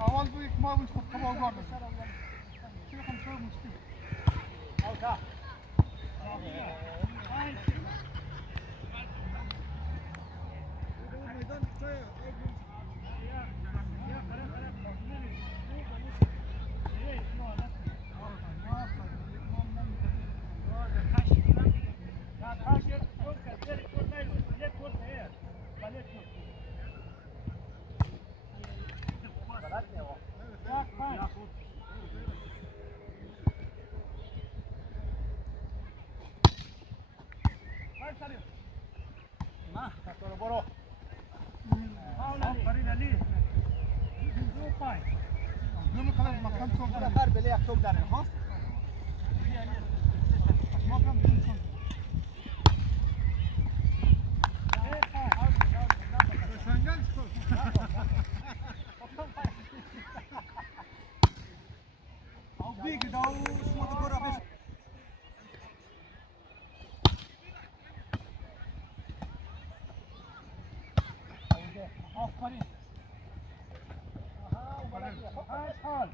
اول بويك ما وش خطبه وقعد شو خمسة مشكلة او تا برو فريد علي يوم خلاص ما كان صوت انا خارب ليه صوت داري ها ما كان صوت شنجل صوت او بيك داو اسمه تقرا بس آفرین. آها و بالا حال.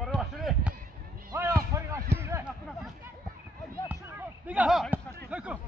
Barış, hadi. Hay aferin. Aha. Tako.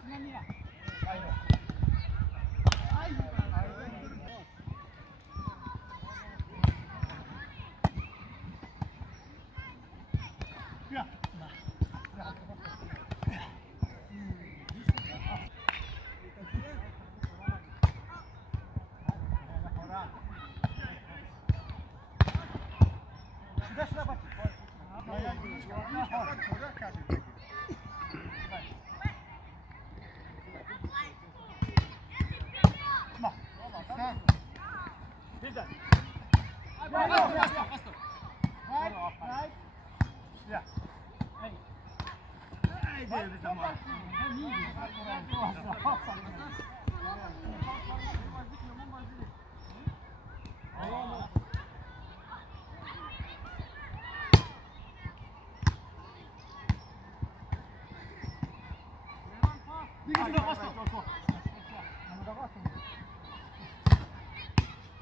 Sinania.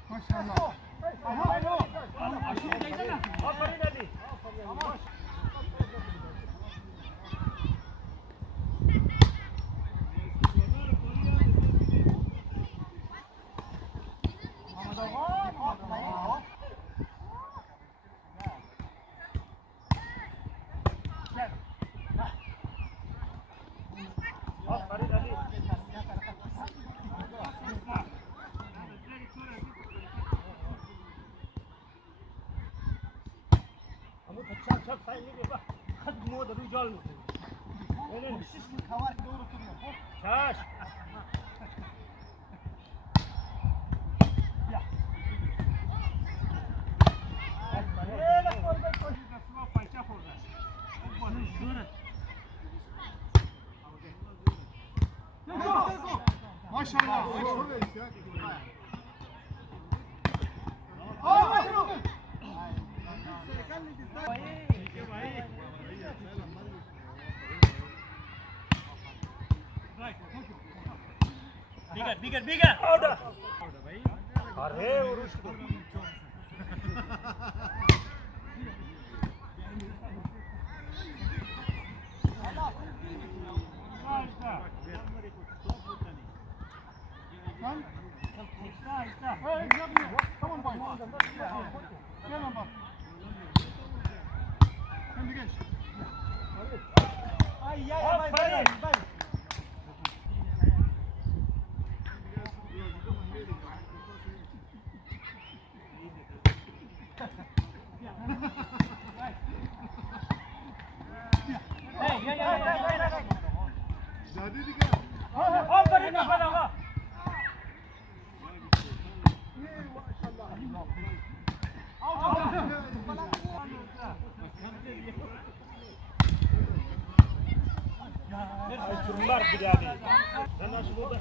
Maşallah. Aferin Ali. Aferin Ali. Çok sayılı bir bak. Hadi moda rücal mı? Öyle mi? Kavar doğru tutuyor. Çaş. Maşallah. Bigger. Orada. Arre vuruştu. Tamam bay. Gel lan bak. Şimdi geç. Aferin. Aferin bana. Turunlar bir yani. Ben nasıl burada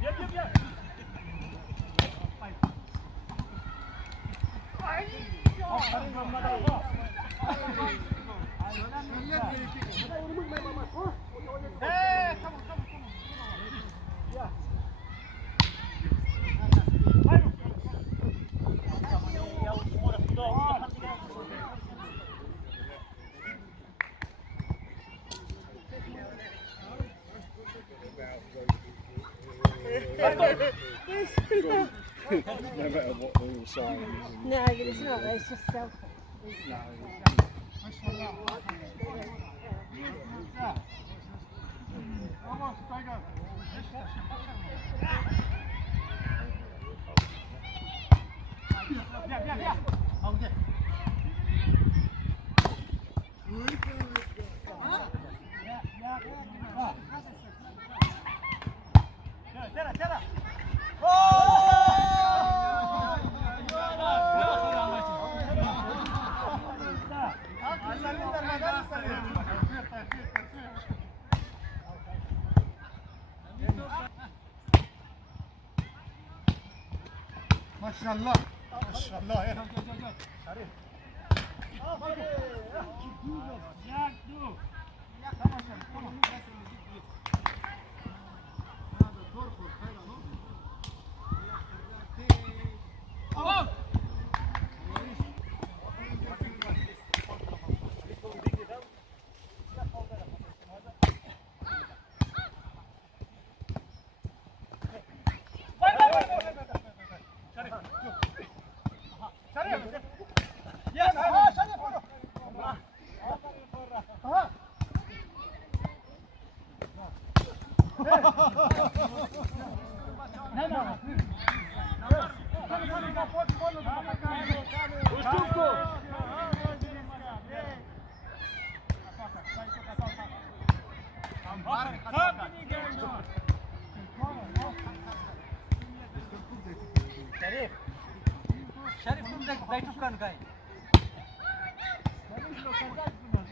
Gel. Aferin Muhammed Ağa. No matter what the little sign is. No, but it's not. It's just self. Maşallah. Vamos, Tiger. Maşallah. Maşallah.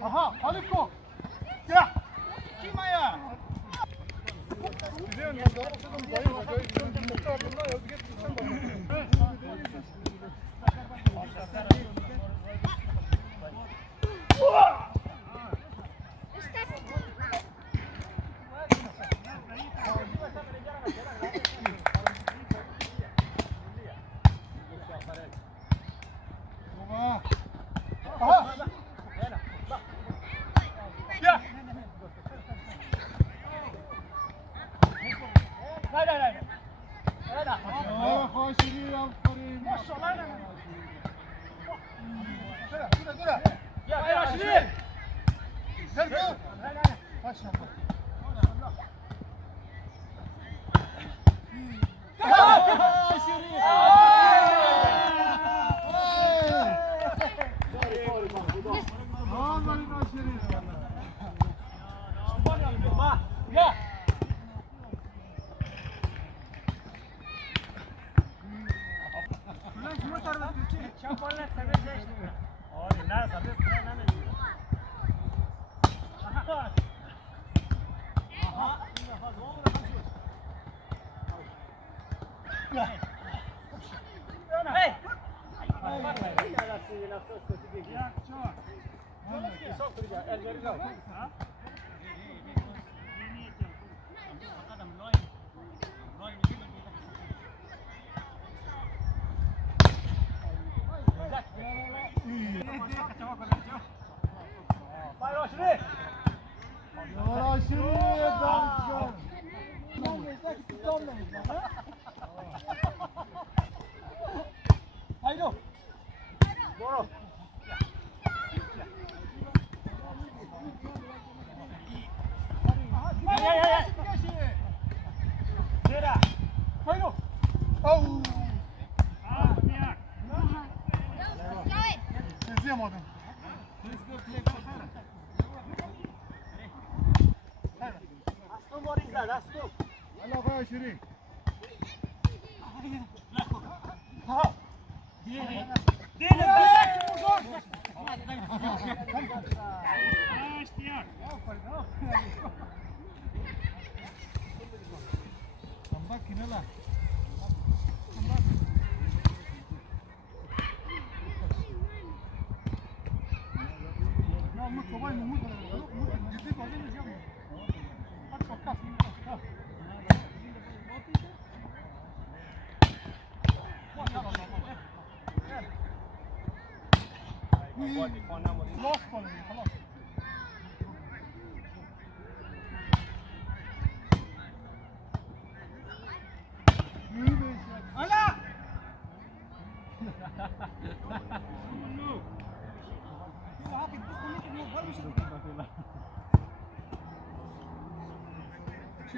Aha, Aliko. Ya. Kim ayağı?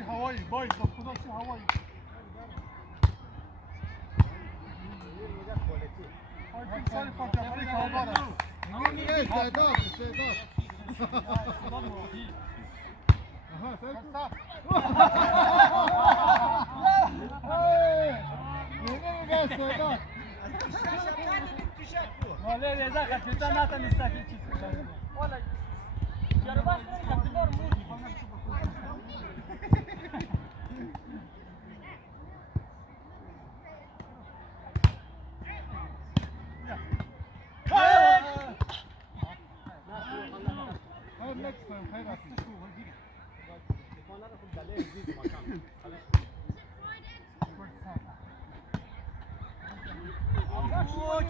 Hawaii, boys, Hawaii. سال فاتح خليك عبارة استعداد استعداد اها صح استعداد ولا لا زاك انت ما تنساك ولا جربت اختبار مودي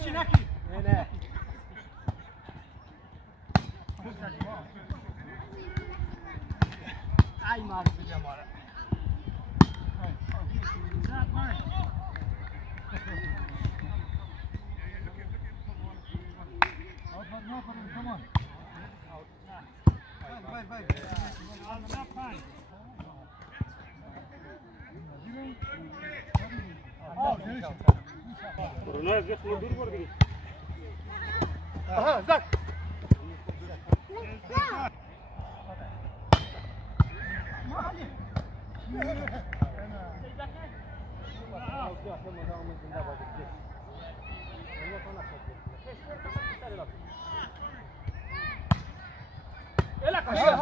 چینکی نه ای معروف جماله Rona git dur vur diye. Aha zak Ela coxa.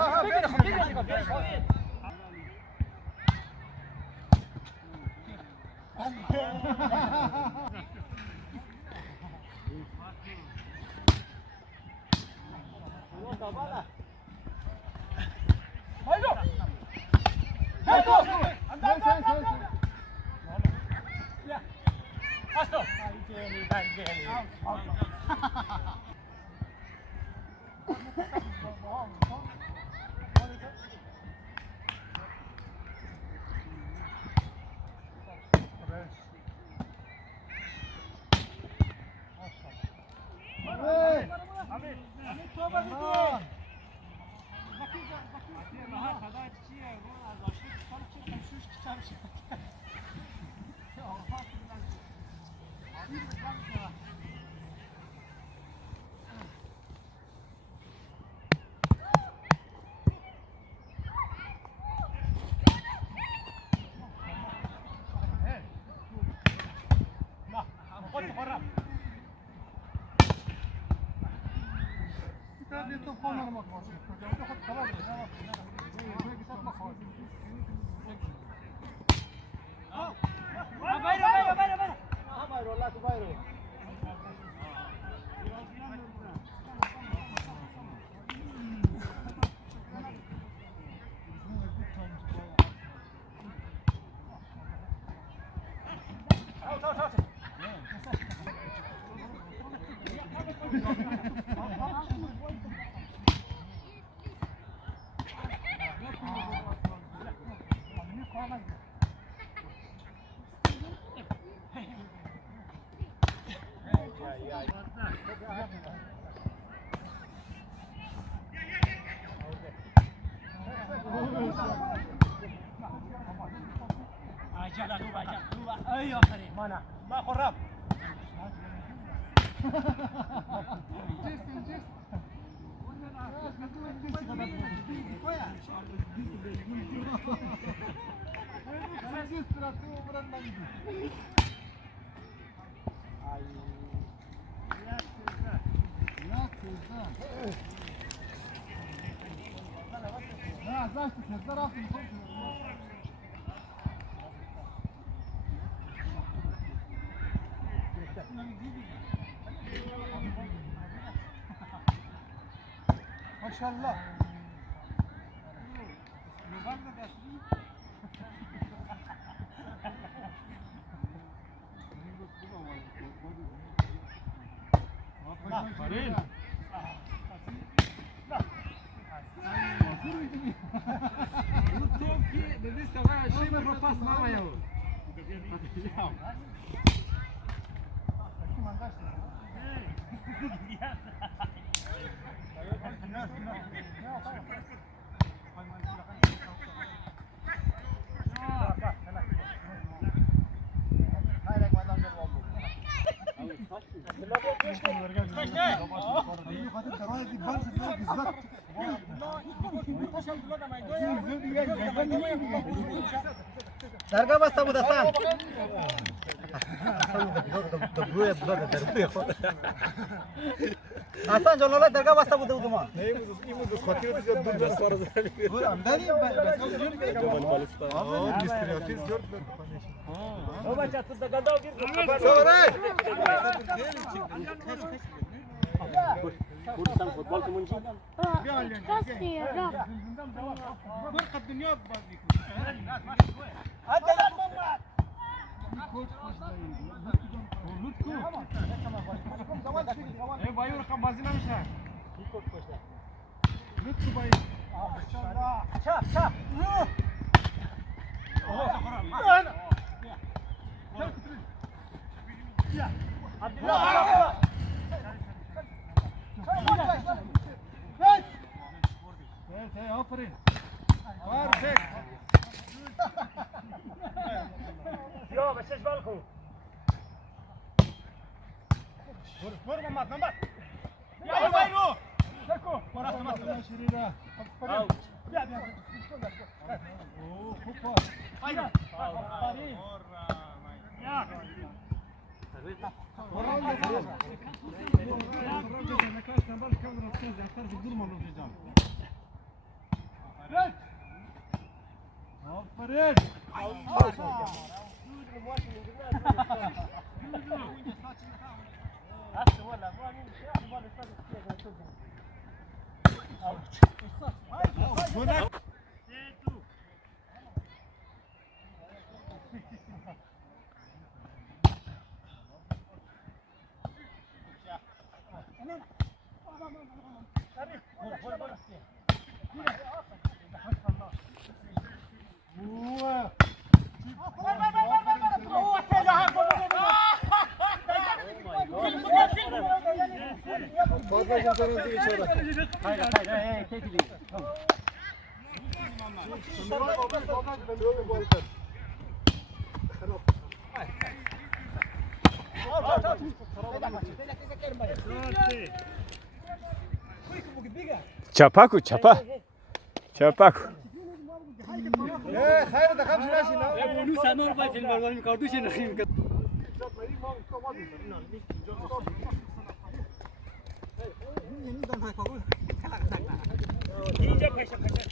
ما خرب ما شاء الله درگاه بسته بود اصلا اصلا جلاله درگاه بسته بوده بود ما Ему захватил зият dur ben sonra zaten. همدانی بچه تو دگل داو گیر بودستان فوتبال کومونجی فرقة الدنيا بازيك ايه بايو رقم بازينا مش ها لطفو بايو چپ چپ آفرین پرفکت یا بچهش بال کن برو محمد محمد یا باینو دکو پراست ماست شریرا بیا بیا اوه خوب پاس آفرین یا آفرین Çapaku, çapa. Çapaku. خیر دقیقا شناشی نه اونو سنور با فیلم برداری میکردوش نخیم کرد اینجا پشه پشه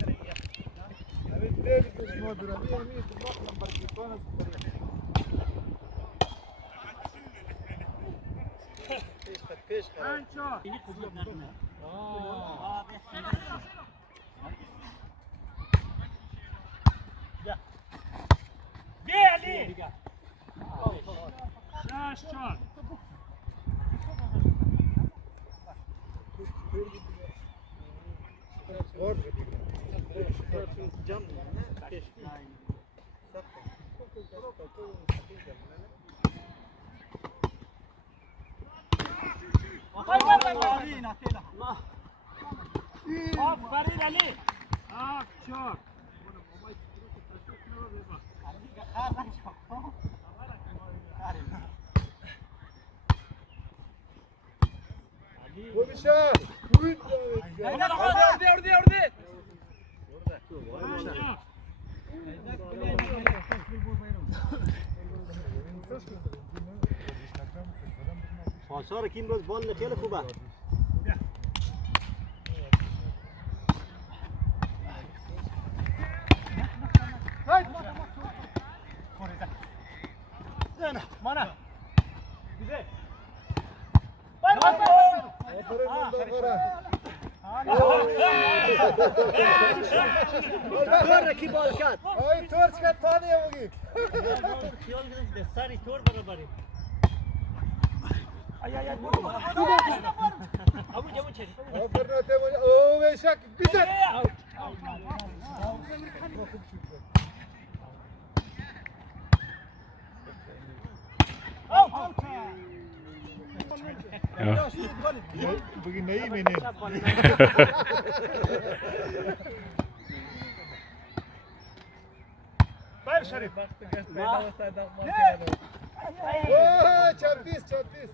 سریا بیا علی شاش چال آفرین علی آف چاک Konuşa. Kuyut. پاسار که این روز بال خیلی خوبه مانا دیده دور کی بال کرد Ay torç kat tane bugün. خیال کنید به سری طور برابری ابو جمون چه Aferin öte boyu. Oo Beşak. Güzel. Bugün neyi benim? Ver Şerif. Oo çapis çapis.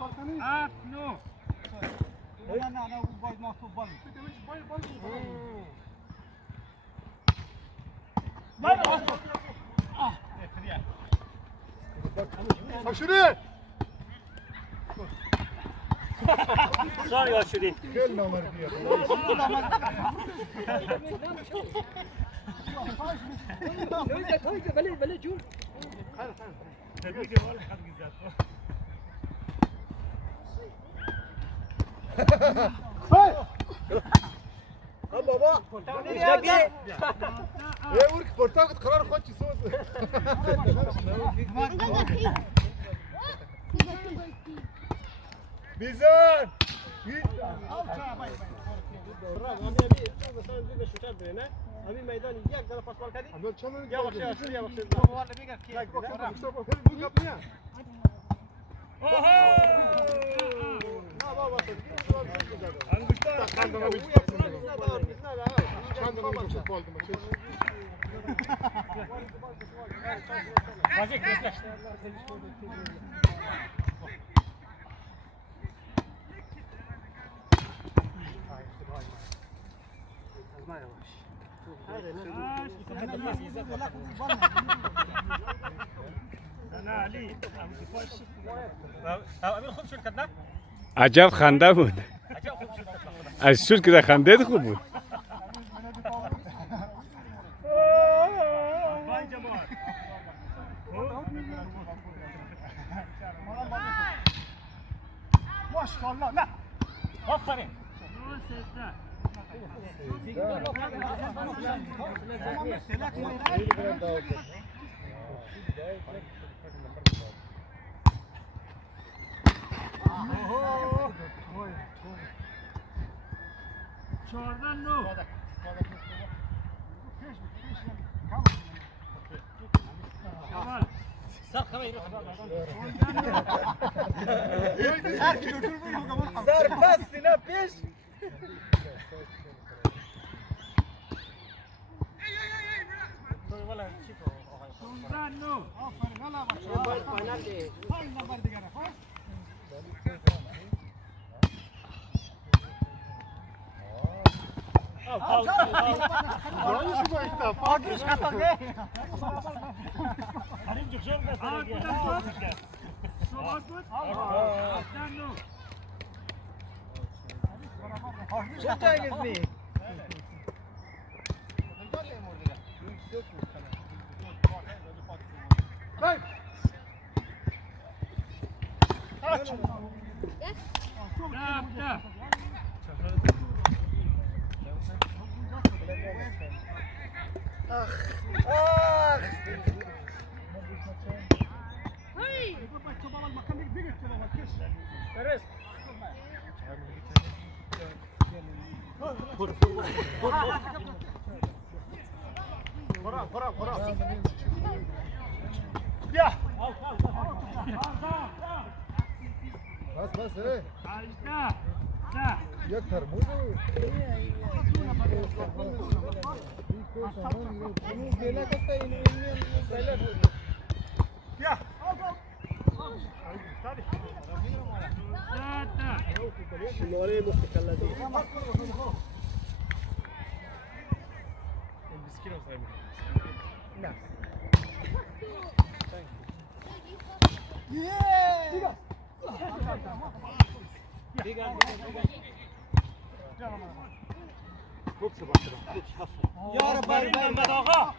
بالکنی نو نه باید ما فوتبال آشوری ساری آشوری خیلی نامردیه بله جون تبریک والا خد گذات بابا ورك بورتاقة قرار خوتي صوت ميزان همین میدان یک دل پاسبال کردی عمل چند یا بخش اصلی یا بخش بابا والا میگه کی نه بابا انگشتر بازی کردش نه علی امیر خوب شد کردن عجب خنده بود عجب خوب شد از شد که خنده خوب بود وای جماعت ماشاءالله نه آفرین چهاردن نو ضربه سینه پیش بس یک ترموز شماره مستقلتی یا رب محمد آقا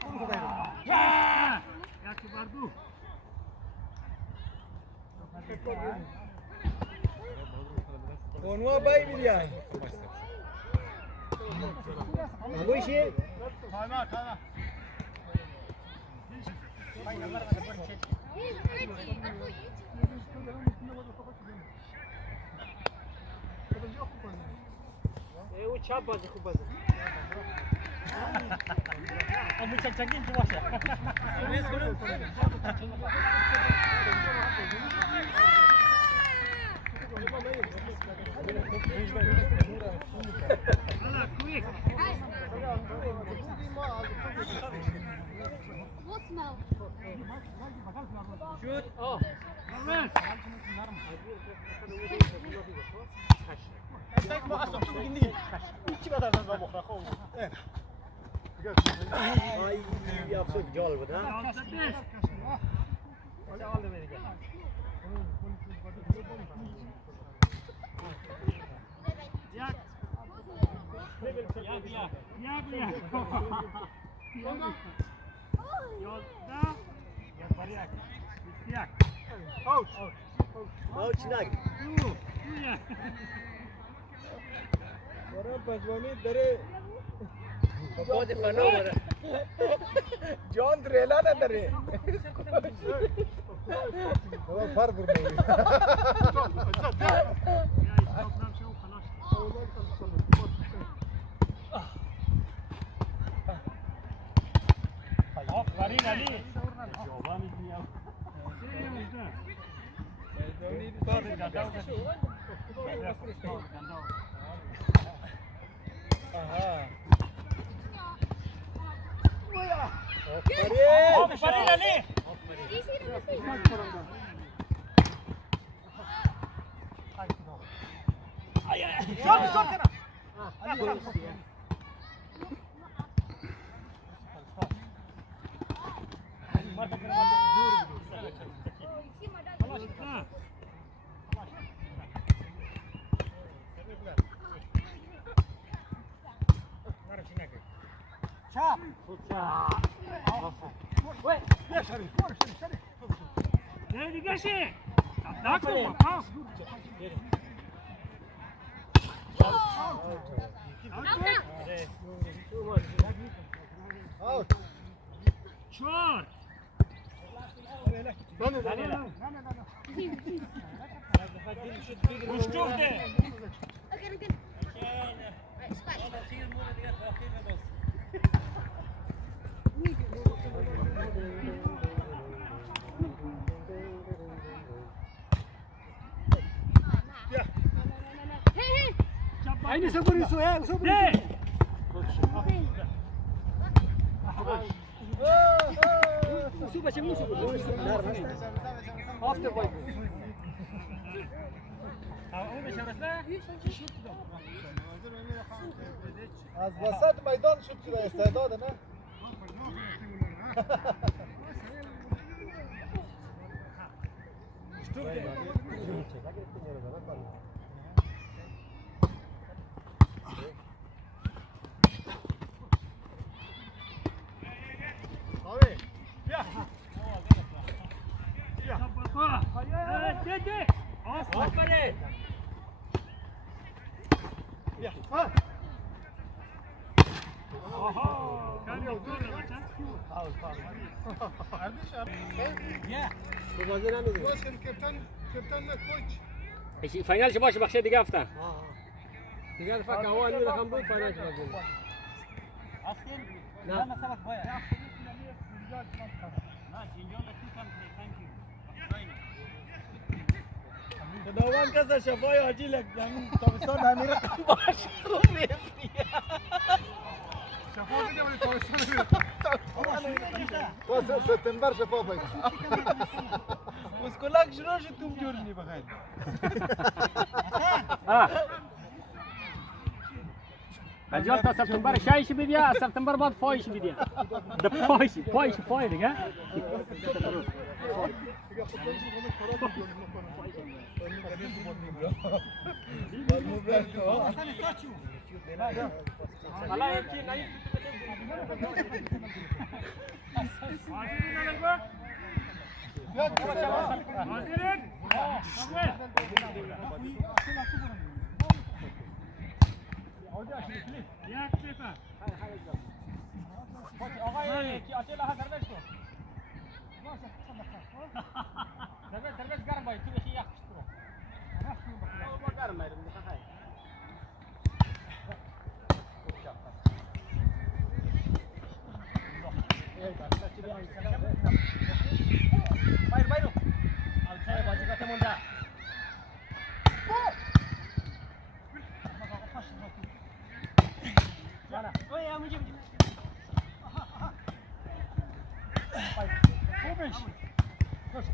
یکی بردو اونوا بای میلیای گوشی او چپ بازی خوب بازی امو چنچنگین تو باشه What smell? Shoot. Oh. استك ما اصلا تو بگی چی بدن از مخرا خو آی افسوس جال بود ها اوچ نگ برام پنجمی داره باز فنا بره جان دریلا نداره بابا فر برنامه آفرین علی آفرین علی Ne diga şey? Daha koy. Çor. Uçtuk de. Aynı sabır isu ya, sabır. De. Su başım musu. After boy. از وسط میدان شد که استعداد نه De. Aferin. Kan yok dur lan. Ya. تو بازی نمیدونی باش کپتن نه کوچ فاینالش باشه بخشه دیگه هفته دیگه فکر هوا این رقم بود فاینالش بازی نه. خداوند کسا شفای عاجل یعنی تابستان همین رقم باشه خوب میفتی شفا بگم ولی تابستان همین سپتامبر شفا بگم مسکولک شروع شد توم جورنی بخیر از یاد تا سپتامبر شایش بیدیا از سپتامبر بعد فایش بیدیا ده پایش پای دیگه Hala ki nahi. Hazirin. Yak tepe. Ağay ki açela ha serbest ko. Serbest garm bay tu şey yakıştır. O garm bayım ne hay. Bayro. Al saya baca kata munda. Mana? Oh ya muncul. Baik. 15. Koş.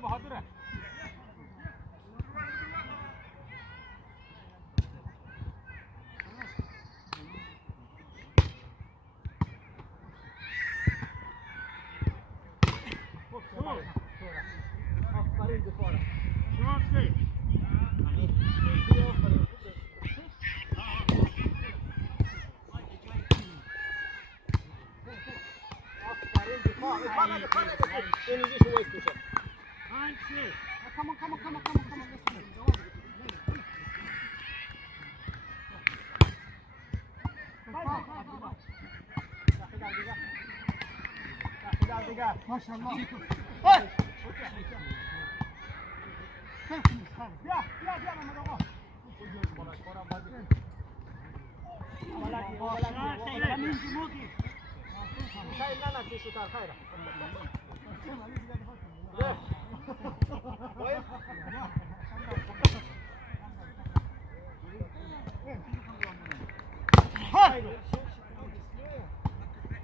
बहादुर है Maşallah.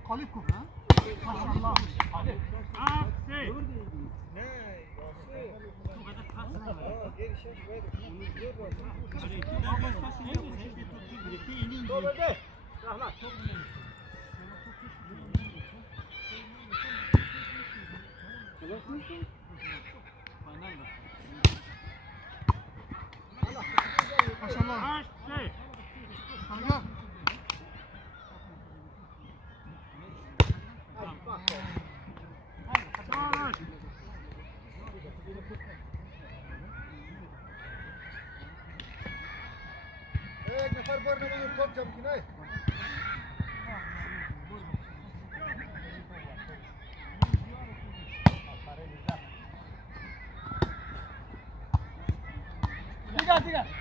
Kalipko. Maşallah. Maşallah. Kanka. एक नफर पर number top चमकी नहीं Diga, diga.